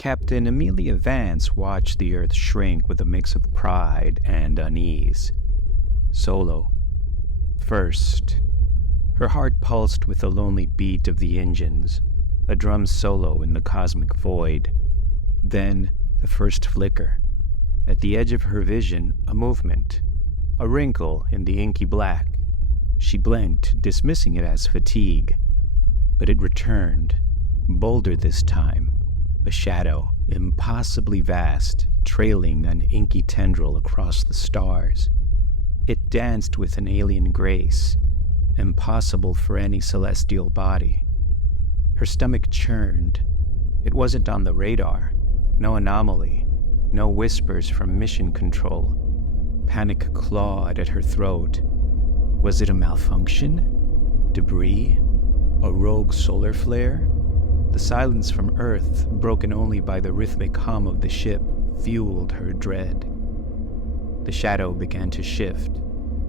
Captain Amelia Vance watched the Earth shrink with a mix of pride and unease. Solo. First. Her heart pulsed with the lonely beat of the engines, a drum solo in the cosmic void. Then, the first flicker. At the edge of her vision, a movement. A wrinkle in the inky black. She blinked, dismissing it as fatigue. But it returned, bolder this time. A shadow, impossibly vast, trailing an inky tendril across the stars. It danced with an alien grace, impossible for any celestial body. Her stomach churned. It wasn't on the radar. No anomaly. No whispers from mission control. Panic clawed at her throat. Was it a malfunction? Debris? A rogue solar flare? The silence from Earth, broken only by the rhythmic hum of the ship, fueled her dread. The shadow began to shift,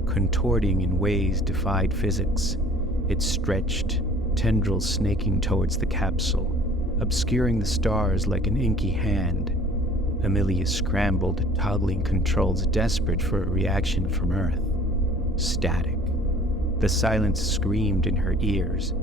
contorting in ways defied physics. It stretched, tendrils snaking towards the capsule, obscuring the stars like an inky hand. Amelia scrambled, toggling controls, desperate for a reaction from Earth. Static. The silence screamed in her ears.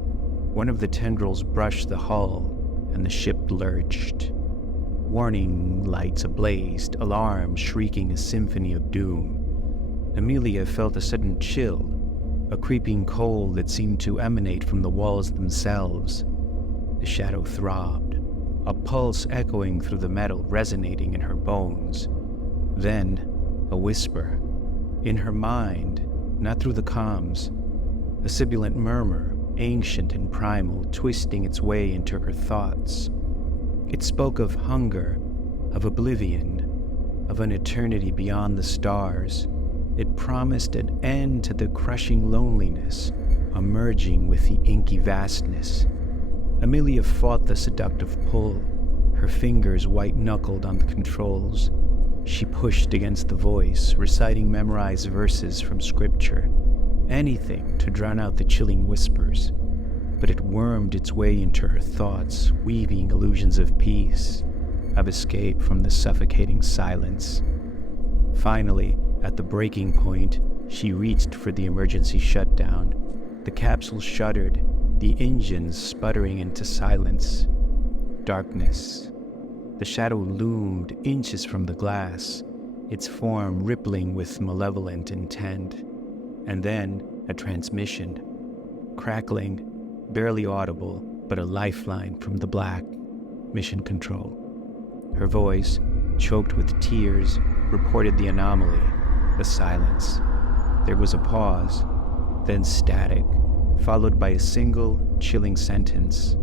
One of the tendrils brushed the hull, and the ship lurched. Warning lights ablazed, alarms shrieking a symphony of doom. Amelia felt a sudden chill, a creeping cold that seemed to emanate from the walls themselves. The shadow throbbed, a pulse echoing through the metal, resonating in her bones. Then, a whisper. In her mind, not through the comms. A sibilant murmur, ancient and primal, twisting its way into her thoughts. It spoke of hunger, of oblivion, of an eternity beyond the stars. It promised an end to the crushing loneliness, a merging with the inky vastness. Amelia fought the seductive pull, her fingers white-knuckled on the controls. She pushed against the voice, reciting memorized verses from scripture. Anything to drown out the chilling whispers. But it wormed its way into her thoughts, weaving illusions of peace, of escape from the suffocating silence. Finally, at the breaking point, she reached for the emergency shutdown. The capsule shuddered, the engines sputtering into silence. Darkness. The shadow loomed inches from the glass, its form rippling with malevolent intent. And then, a transmission. Crackling, barely audible, but a lifeline from the black. Mission control. Her voice, choked with tears, reported the anomaly, the silence. There was a pause, then static, followed by a single, chilling sentence.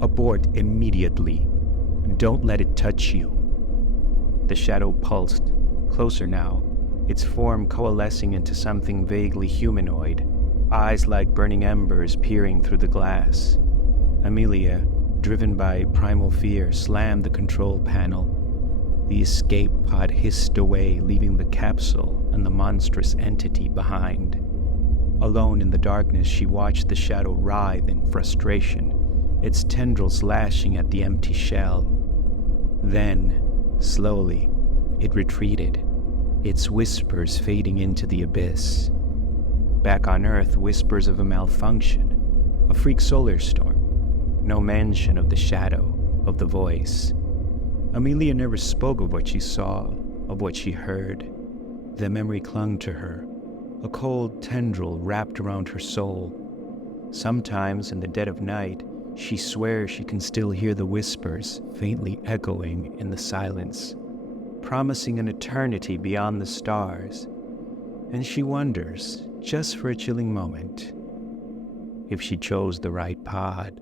Abort immediately. Don't let it touch you. The shadow pulsed, closer now, its form coalescing into something vaguely humanoid, eyes like burning embers peering through the glass. Amelia, driven by primal fear, slammed the control panel. The escape pod hissed away, leaving the capsule and the monstrous entity behind. Alone in the darkness, she watched the shadow writhe in frustration, its tendrils lashing at the empty shell. Then, slowly, it retreated, its whispers fading into the abyss. Back on Earth, whispers of a malfunction, a freak solar storm. No mention of the shadow, of the voice. Amelia never spoke of what she saw, of what she heard. The memory clung to her, a cold tendril wrapped around her soul. Sometimes, in the dead of night, she swears she can still hear the whispers, faintly echoing in the silence, promising an eternity beyond the stars. And she wonders, just for a chilling moment, if she chose the right pod.